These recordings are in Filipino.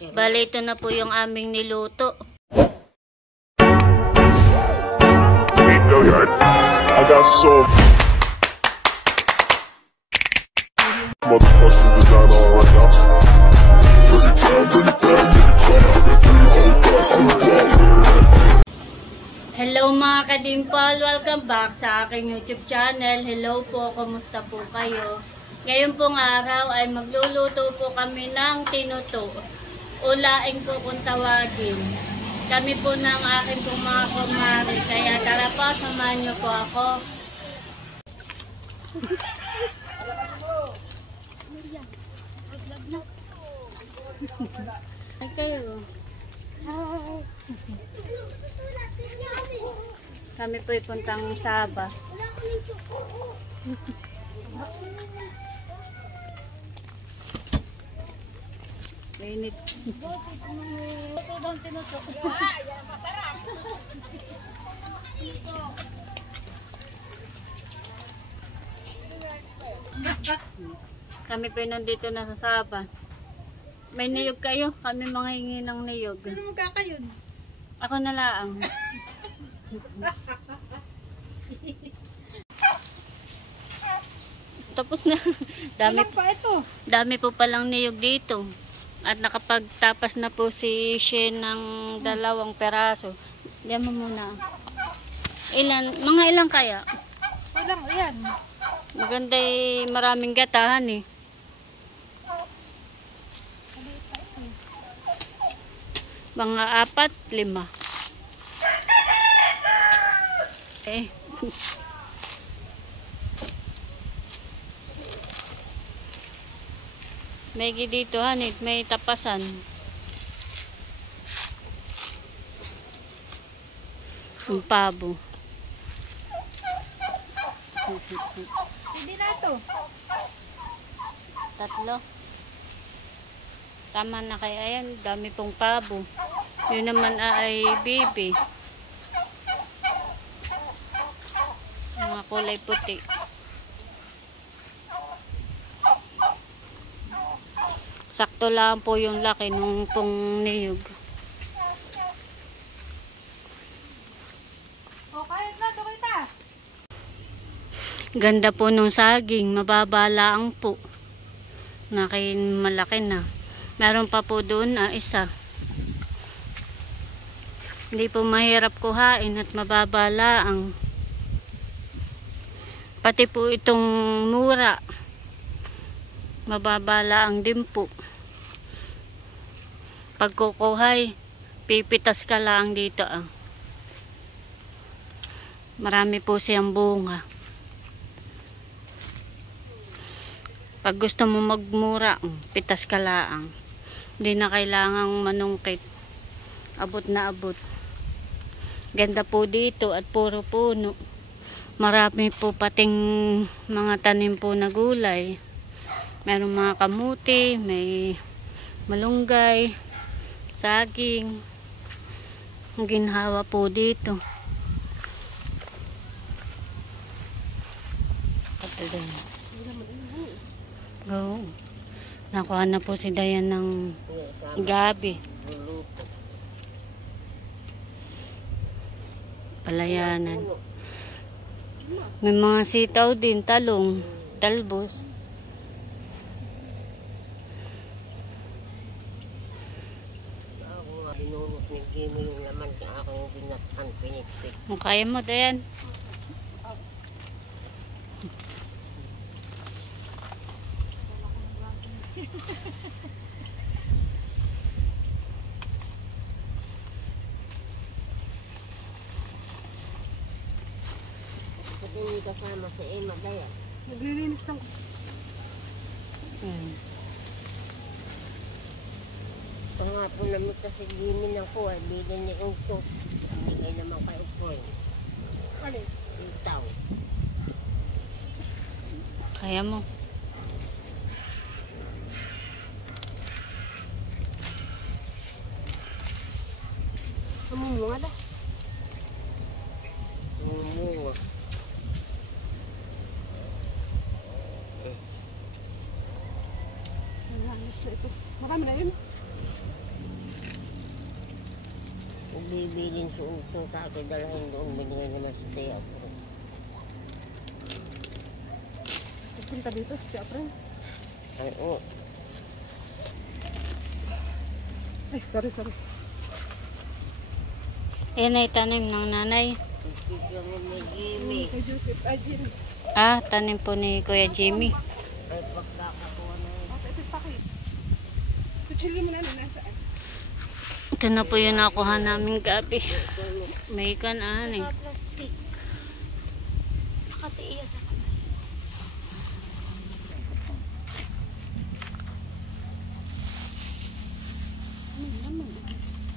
Bale, ito na po yung aming niluto. I got so motherfucking design on right now. Hello mga kadimpal, welcome back sa aking YouTube channel. Hello po, kumusta po kayo? Ngayon pong araw ay magluluto po kami ng tinuto. Ulaing po kung tawagin. Kami po ng aking pong mga kumari. Kaya tara po, samahan niyo po ako. Ay kayo. Kami po puntang Saba. Mainit. Ito daw tinuto. Yan masarap. Kami po nandito na sa Saba. May niyog kayo? Kami mga hingi ng niyog. Sino magkakayod? Ako na lang. Tapos na. Dami po palang niyog dito. At nakapagtapas na po si Shen ng 2 peraso. Diyan mo muna. Mga ilan kaya? Walang, ayan. Maganda maraming gatahan eh. Mga 4, 5. May dito hanit, may tapasan. Ang pabo. Hindi na ito. 3. Tama na kaya ayan, dami pong pabo. Yun naman ay bibi. Mga kulay puti. Sakto lang po yung laki nung pong niyog. O, kahit na, ito kita. Ganda po nung saging, mababa lang po. Malaki na. Meron pa po doon isa. Hindi po mahirap kuhain at mababa lang. Pati po itong mura. Mababa lang din po. Pag kukuhay, pipitas ka lang dito. Marami po siyang bunga. Pag gusto mo magmura, pitas ka lang. Hindi na kailangang manungkit. Abot na abot. Ganda po dito at puro puno. Marami po pating mga tanim po na gulay. Meron mga kamuti, may malunggay, saging. Ang ginhawa po dito. Go. Nakuha na po si Dayan ng gabi. Palayanan. May mga sitaw din, talong, talbos. Kung kaya mo, Dayan. Hindi kasama si Emma Dayan. Naglilinis ng... Pangapon namin kasi limin ng kuha, bilin ni Ungtos. Hindi kayo naman kay Ukoy. Alin? Itaw. Kaya mo. Amunga na. Amunga. Marami na yun. bibilin sa akin, dalahin doon, binigay naman sa tiya ko. Punta dito si Apren. Ay, oo. Ay, sorry. Yan ay tanim ng nanay. Bigyan mo may Jimmy. Kay Joseph Ajin. Ah, tanim po ni Kuya Jimmy. Ay, pagkakakuha na yun. Ito pakit. Kutsilyo mo na nasaan? Ito na po yung nakuha namin gabi. May kanaan eh. Plastic. Nakatiiya sa kamay.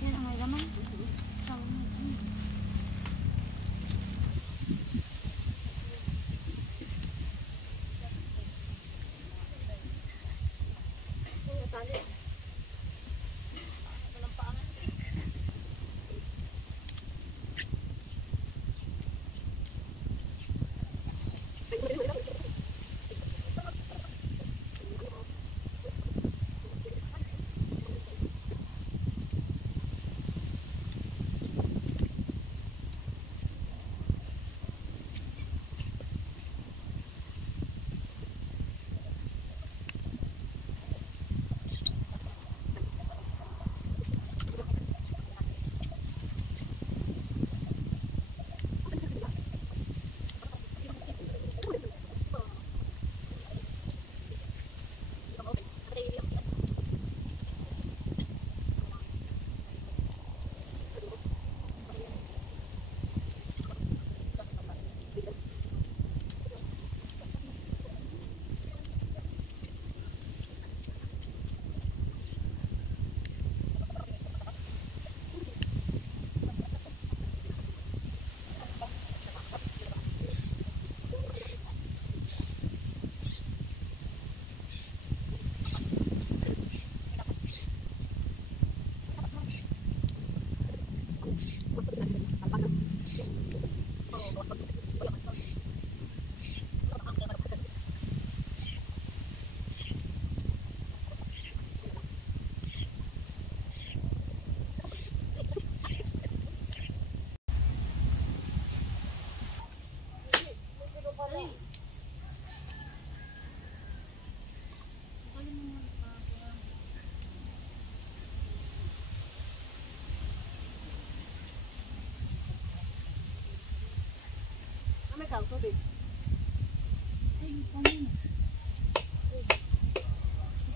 Yan ang may laman. Ikaw, tubig.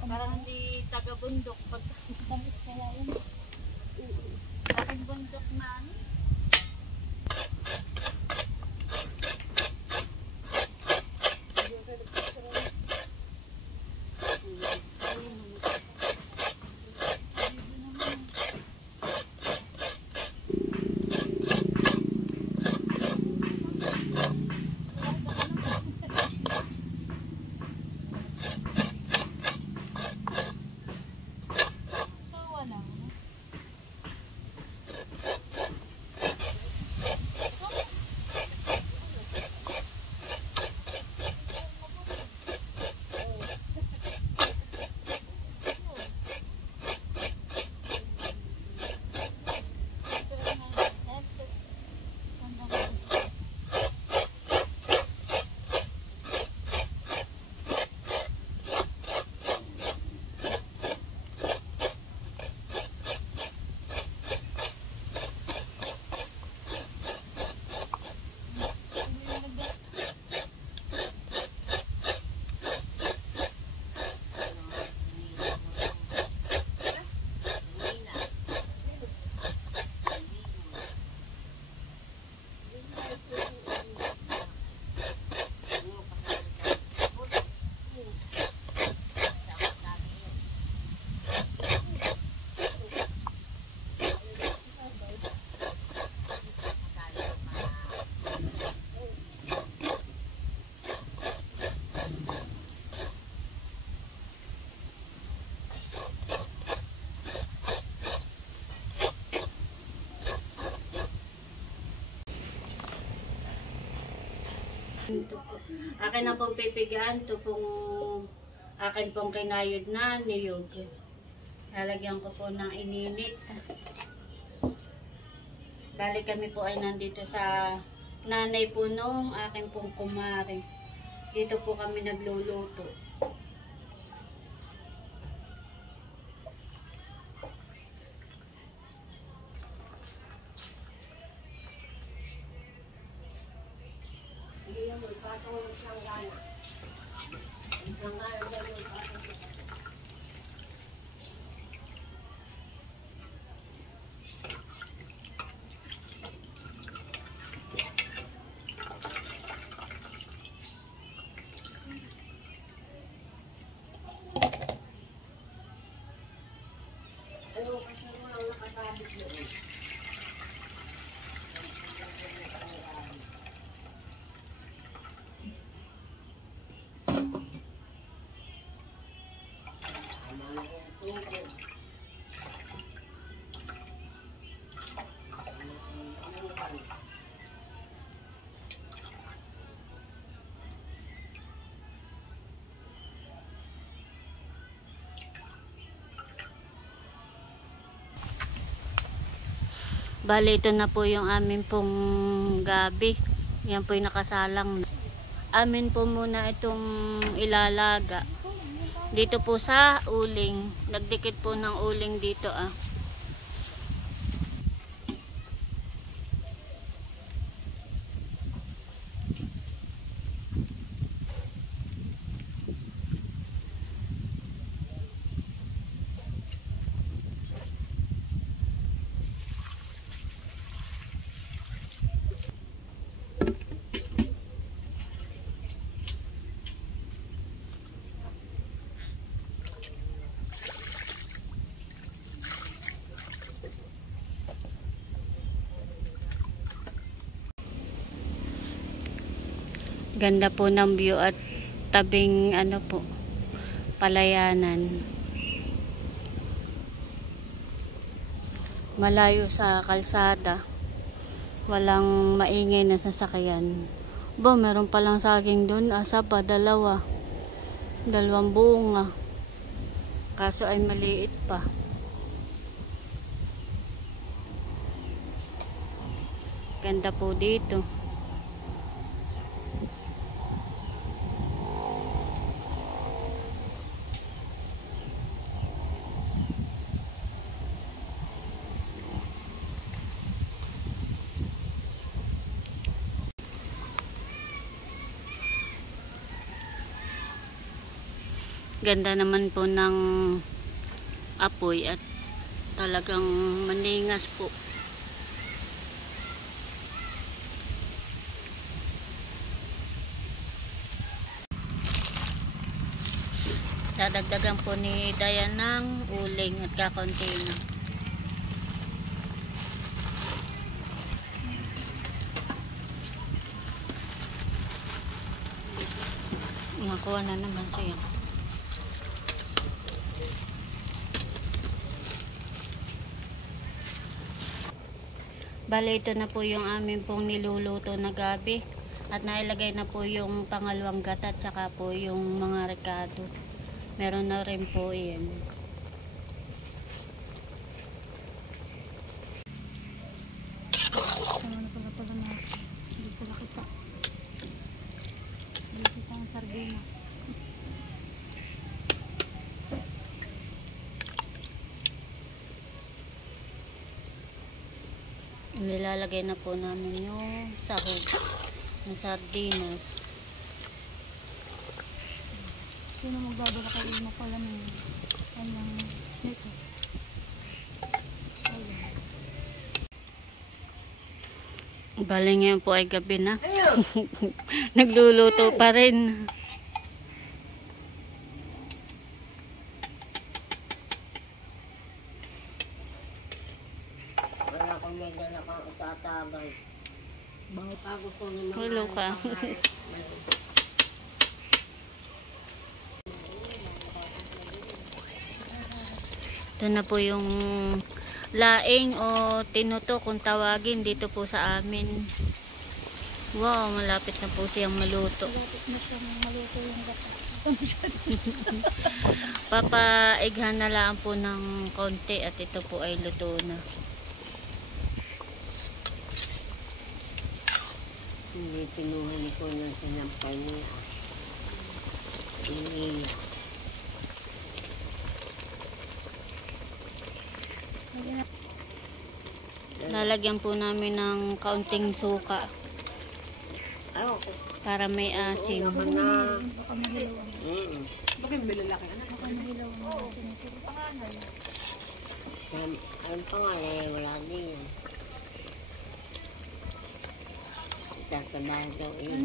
Parang hindi taga-bundok. Tamis kaya yun. Aking bundok na ano. Akin na pong pipigaan to pong akin pong kinayod na niyog. Lalagyan ko po ng ininit. Bali kami po ay nandito sa nanay po nung aking pong kumare. Dito po kami nagluluto. Hindi yan mo, ipatong siyang gana. Ang gana dyan mo, ipatong. Ano kasi mo lang nakatabit doon? Bali ito na po yung amin pong gabi. Yan po yung nakasalang. Amin po muna itong ilalaga. Dito po sa uling. Nagdikit po ng uling dito ah. Ganda po ng view at tabing ano po, palayanan. Malayo sa kalsada. Walang maingay na sasakyan. Bo, meron palang saging dun. Asa pa? Dalawa. Dalawang bunga. Kaso ay maliit pa. Ganda po dito. Ganda naman po ng apoy at talagang maningas po. Dadagdagan po ni Dayan ng uling at kakaunti na. Nakuha na naman siya. Bale, ito na po yung amin pong niluluto na gabi. At nailagay na po yung pangalawang gata at saka po yung mga rekado. Meron na rin po yan. Sama na pala na. Hindi pala kita. Hindi kita ang sardinas. Nilalagay na po namin yung sahog na sardinas. Sino magdadala kayo mo pala ng kanyang nito? Bale ngayon po ay gabi na. Nagluluto pa rin. Wala kang may dala kang itatabay. Bago ko naman. Hulo ka. Ito na po yung laing o tinuto kung tawagin dito po sa amin. Wow, malapit na po siyang maluto. Malapit na siyang maluto yung gata. Papaighan na lang po ng konti at ito po ay luto na. Hindi pinuhan ko ng sinampay niya. Iniya. Lalagyan po namin ng kaunting suka Ayaw ko. para may asim. Naman na. Baka mahilaw ang Bakit may lalaki? baka mahilaw ang sinisiro. Pangalan. Ang pangalan, wala din yan. Tatabahan daw yun.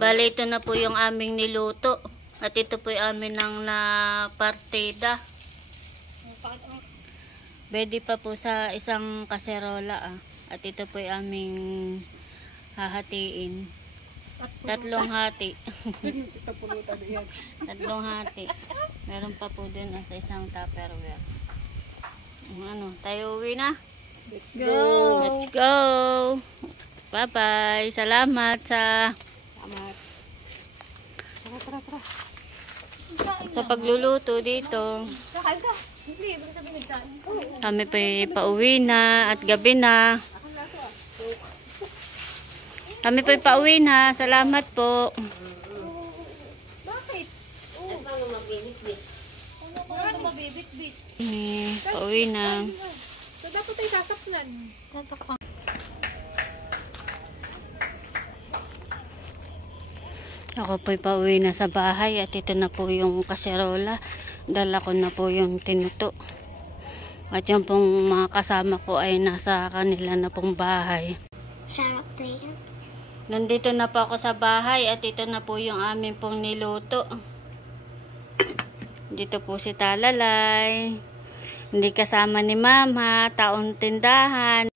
Bale, ito na po yung aming niluto. At ito po yung amin ng partida. Pwede pa po sa isang kaserola. At ito po yung aming hahatiin. 3 hati. Tatlong hati. Meron pa po dun sa isang tupperware. Tayo uwi na. Let's go! Let's go! Bye-bye! Salamat sa pagluluto dito. Kakain ka. Hindi, ibig sabihin nagsain. Kami pa pauwi na at gabi na. Kami pauwi na. Salamat po. Bakit? Ano ba nga mabibit-bit? Wala ka mabibit-bit. Pauwi na. So, dapat ay sasaklan. Sasaklan. Ako po'y pauwi na sa bahay at ito na po yung kaserola. Dala ko na po yung tinuto. At yung pong mga kasama ko ay nasa kanila na pong bahay. Sarap na yan. Nandito na po ako sa bahay at ito na po yung aming pong niluto. Dito po si Talalay. Hindi kasama ni Mama, taong tindahan.